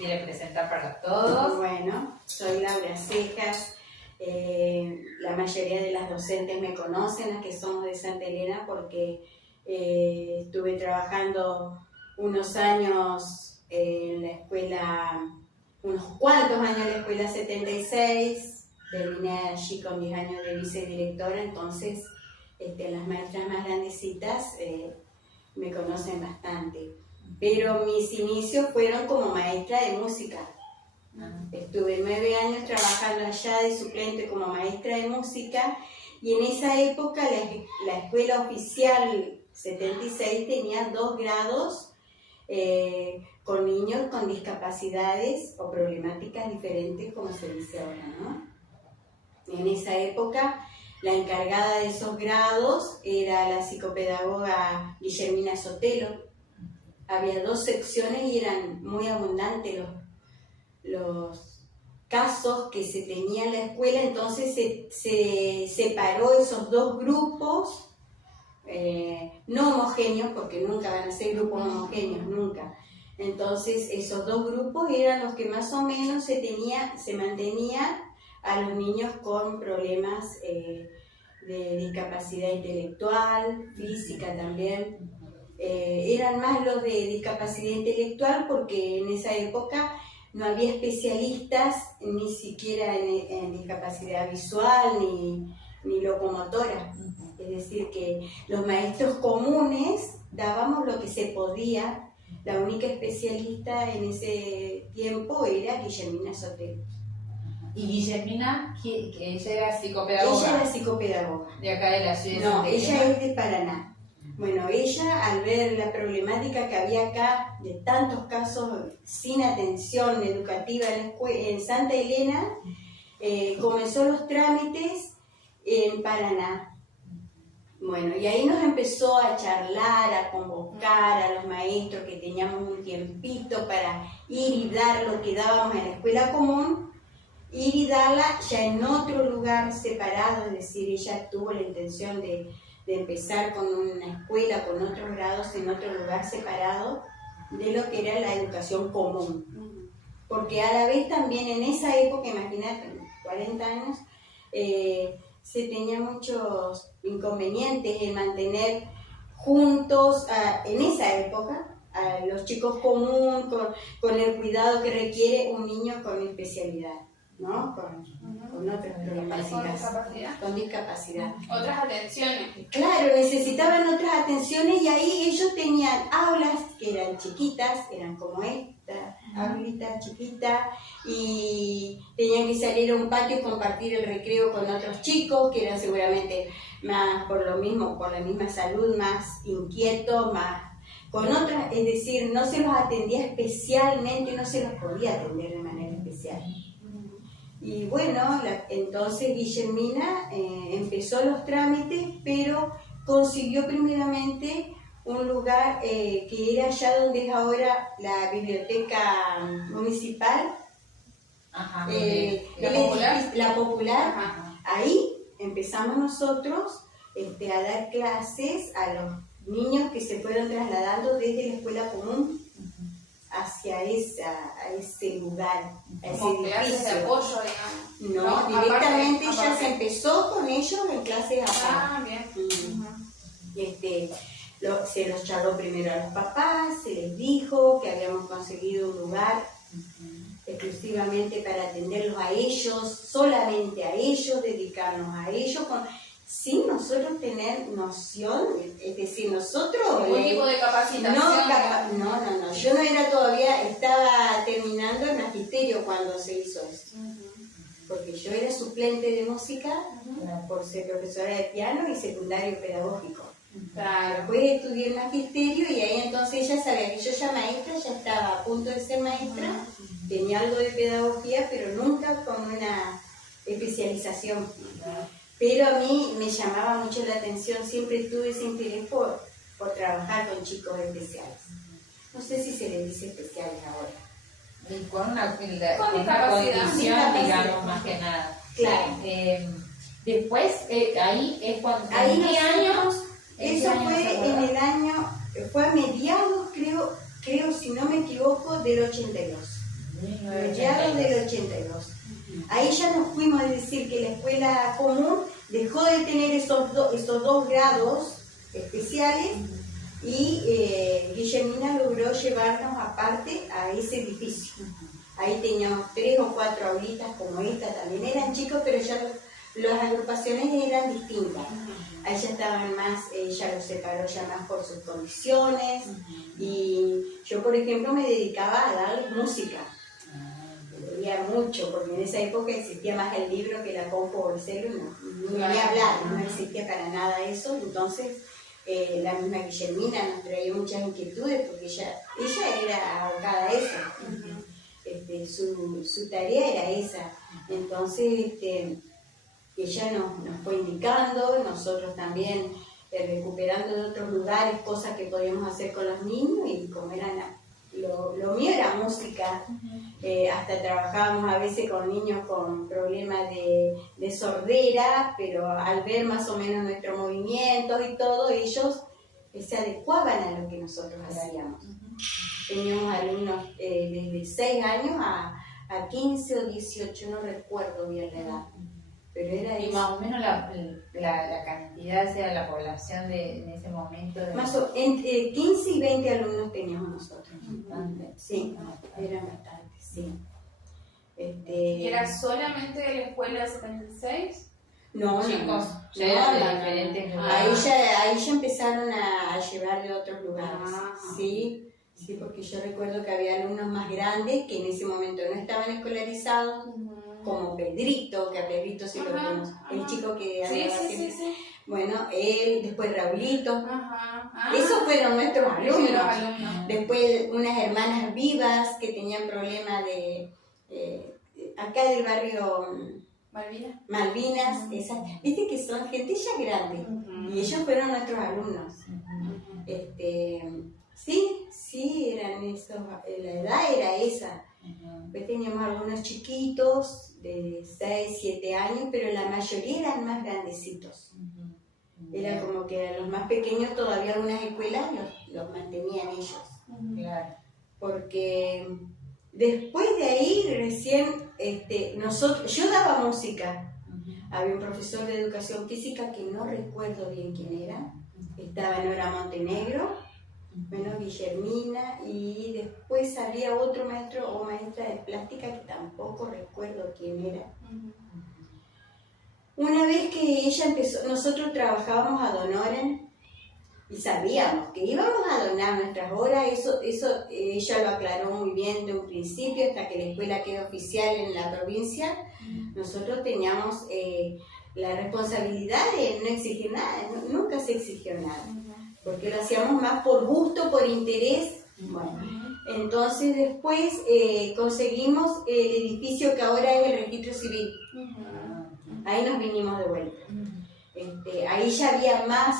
quiere presentar para todos. Bueno, soy Laura Cejas. La mayoría de las docentes me conocen, las que somos de Santa Elena, porque estuve trabajando unos años en la escuela, unos cuantos años en la escuela 76, terminé allí con 10 años de vicedirectora, entonces las maestras más grandecitas me conocen bastante. Pero mis inicios fueron como maestra de música. Estuve 9 años trabajando allá de suplente como maestra de música, y en esa época la escuela oficial 76 tenía 2 grados con niños con discapacidades o problemáticas diferentes, como se dice ahora, ¿no? En esa época la encargada de esos grados era la psicopedagoga Guillermina Sotelo. Había 2 secciones y eran muy abundantes los casos que se tenía en la escuela, entonces se separó esos 2 grupos, no homogéneos, porque nunca van a ser grupos homogéneos, nunca. Entonces esos 2 grupos eran los que más o menos se mantenía a los niños con problemas de discapacidad intelectual, física también. Eran más los de discapacidad intelectual porque en esa época no había especialistas ni siquiera en discapacidad visual ni locomotora. Es decir, que los maestros comunes dábamos lo que se podía. La única especialista en ese tiempo era Guillermina Sotelo. ¿Y Guillermina, que ella era psicopedagoga? Ella era psicopedagoga. ¿De acá de la ciudad? No, ella es de Paraná. Bueno, ella, al ver la problemática que había acá de tantos casos sin atención educativa en Santa Elena, comenzó los trámites en Paraná. Bueno, y ahí nos empezó a charlar, a convocar a los maestros que teníamos un tiempito para ir y dar lo que dábamos en la escuela común, ir y darla ya en otro lugar separado, es decir, ella tuvo la intención de empezar con una escuela, con otros grados en otro lugar separado de lo que era la educación común. Porque a la vez también en esa época, imagínate, 40 años, se tenían muchos inconvenientes en mantener juntos, en esa época, a los chicos común, con el cuidado que requiere un niño con especialidad, ¿no? Con otras problemáticas, con discapacidad. Otras atenciones. Claro, necesitaban otras atenciones, y ahí ellos tenían aulas que eran chiquitas, eran como esta, aulitas chiquitas, y tenían que salir a un patio y compartir el recreo con otros chicos que eran seguramente más por lo mismo, por la misma salud, más inquietos, más con otras, es decir, no se los atendía especialmente, no se los podía atender de manera especial. Y bueno, entonces Guillermina empezó los trámites, pero consiguió primeramente un lugar que era allá donde es ahora la biblioteca municipal. Ajá, La Popular. Ajá. Ahí empezamos nosotros a dar clases a los niños que se fueron trasladando desde la escuela común hacia ese lugar, a ese Como clases de edificio. apoyo, digamos. No, directamente aparte. ya se empezó con ellos en clases aparte. Ah, bien. Se los charló primero a los papás, se les dijo que habíamos conseguido un lugar exclusivamente para atenderlos a ellos, solamente a ellos, dedicarnos a ellos, sin nosotros tener noción, es decir, nosotros... ¿Ningún tipo de capacitación? No, yo no era todavía, estaba terminando el magisterio cuando se hizo eso. Porque yo era suplente de música por ser profesora de piano y secundario pedagógico. Claro. Después estudié el magisterio y ahí entonces ella sabía que yo ya maestra, ya estaba a punto de ser maestra, tenía algo de pedagogía, pero nunca con una especialización. Pero a mí me llamaba mucho la atención, siempre tuve ese interés por trabajar con chicos especiales. No sé si se les dice especiales ahora. Y con una discapacidad, condición, digamos, más que nada. Claro. Después, ahí es cuando... Ahí ¿En qué años? Eso fue a mediados, creo si no me equivoco, del 82. mediados del 82. Ahí ya nos fuimos, es decir, que la escuela común dejó de tener esos dos grados especiales y Guillermina logró llevarnos aparte a ese edificio. Ahí teníamos 3 o 4 aulitas como esta, también eran chicos, pero ya las agrupaciones eran distintas. Ahí ya estaban más, ella los separó ya más por sus condiciones, y yo, por ejemplo, me dedicaba a darles música. Leía mucho, porque en esa época existía más el libro que la compu o el celu, ni hablar, no existía para nada eso. Entonces la misma Guillermina nos traía muchas inquietudes, porque ella era abocada a eso. Su tarea era esa. Entonces ella nos fue indicando, nosotros también recuperando de otros lugares cosas que podíamos hacer con los niños, y como lo mío era música. Hasta trabajábamos a veces con niños con problemas de sordera, pero al ver más o menos nuestros movimientos y todo, ellos se adecuaban a lo que nosotros hacíamos. Teníamos alumnos desde 6 años a 15 o 18, no recuerdo bien la edad. Pero era y eso. más o menos la cantidad, o sea, la población en ese momento. Entre 15 y 20 alumnos teníamos nosotros. Bastante. Sí, eran bastantes, sí. ¿Y era solamente de la escuela 76? No, Chicos, no, ya eran de no, diferentes no. lugares. Ahí ya empezaron a llevar de otros lugares. Sí, porque yo recuerdo que había alumnos más grandes que en ese momento no estaban escolarizados, como Pedrito, que a Pedrito sí lo vimos, el chico que andaba siempre. Sí. Bueno, él, después Raulito. Esos fueron nuestros alumnos. Después unas hermanas vivas que tenían problemas acá del barrio Malvinas, esas, viste que son gente ya grande, y ellos fueron nuestros alumnos. Sí, eran esos, la edad era esa. Después teníamos algunos chiquitos de 6, 7 años, pero la mayoría eran más grandecitos. Era como que a los más pequeños todavía algunas escuelas los mantenían ellos. Claro. Porque después de ahí recién yo daba música. Había un profesor de educación física que no recuerdo bien quién era. Estaba Nora Montenegro, bueno, Guillermina, y después había otro maestro o maestra de plástica que tampoco recuerdo quién era. Una vez que ella empezó, nosotros trabajábamos ad honorem y sabíamos que íbamos a donar nuestras horas. Eso ella lo aclaró muy bien de un principio, hasta que la escuela quedó oficial en la provincia. Nosotros teníamos la responsabilidad de no exigir nada, nunca se exigió nada, porque lo hacíamos más por gusto, por interés. Bueno, entonces después conseguimos el edificio que ahora es el registro civil. Ahí nos vinimos de vuelta. Ahí ya había más,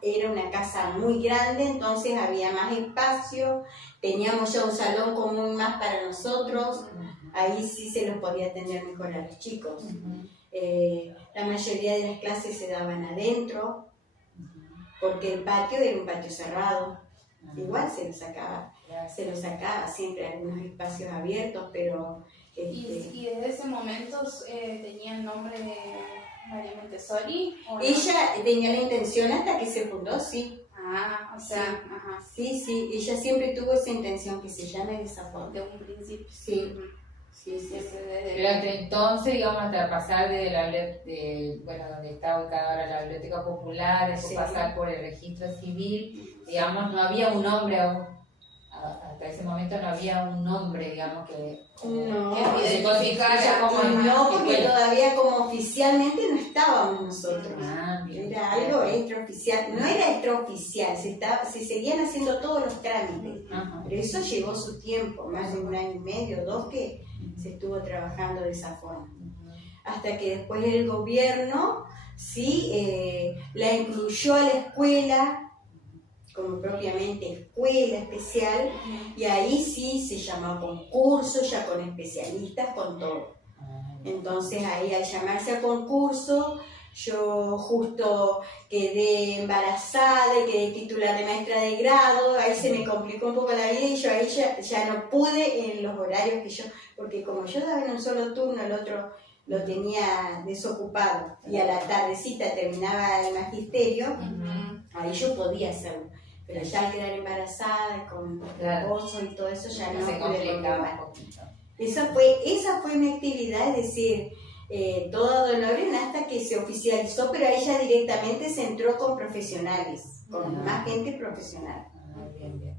era una casa muy grande, entonces había más espacio, teníamos ya un salón común más para nosotros. Ahí sí se los podía atender mejor a los chicos. La mayoría de las clases se daban adentro, porque el patio era un patio cerrado. Igual se lo sacaba siempre algunos espacios abiertos, pero... ¿Y desde ese momento tenía el nombre de María Montessori? Ella tenía la intención hasta que se fundó, sí. O sea, Sí, ella siempre tuvo esa intención, que se llame de esa forma. De un principio. Sí. Pero entre entonces, digamos, hasta pasar de donde está ubicada ahora la Biblioteca Popular, después pasar por el registro civil, digamos, no había un nombre aún. Hasta ese momento no había un nombre, digamos, que se identificara como... No, porque todavía como oficialmente no estábamos nosotros. Era algo extraoficial. No era extraoficial, se seguían haciendo todos los trámites. Pero eso llevó su tiempo, más de 1 año y medio, 2, que se estuvo trabajando de esa forma. Hasta que después el gobierno la incluyó a la escuela como propiamente escuela especial, y ahí sí se llamó concurso, ya con especialistas, con todo. Entonces ahí al llamarse a concurso, yo justo quedé embarazada y quedé titular de maestra de grado, ahí se me complicó un poco la vida y yo ahí ya no pude en los horarios que yo, porque como yo daba en un solo turno, el otro lo tenía desocupado y a la tardecita terminaba el magisterio, ahí yo podía hacerlo. Pero ya al quedar embarazada con esposo y todo eso ya no se pude complicaba continuar. un poquito. Esa fue mi actividad, es decir, toda Don Loren hasta que se oficializó, pero ella directamente se entró con profesionales, con más gente profesional.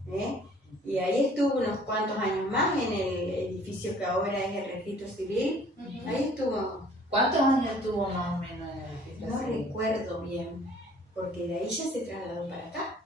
Bien. Y ahí estuvo unos cuantos años más en el edificio que ahora es el registro civil. Ahí estuvo. ¿Cuántos años estuvo más o menos en el registro No civil? recuerdo bien, porque de ahí ya se trasladó para acá.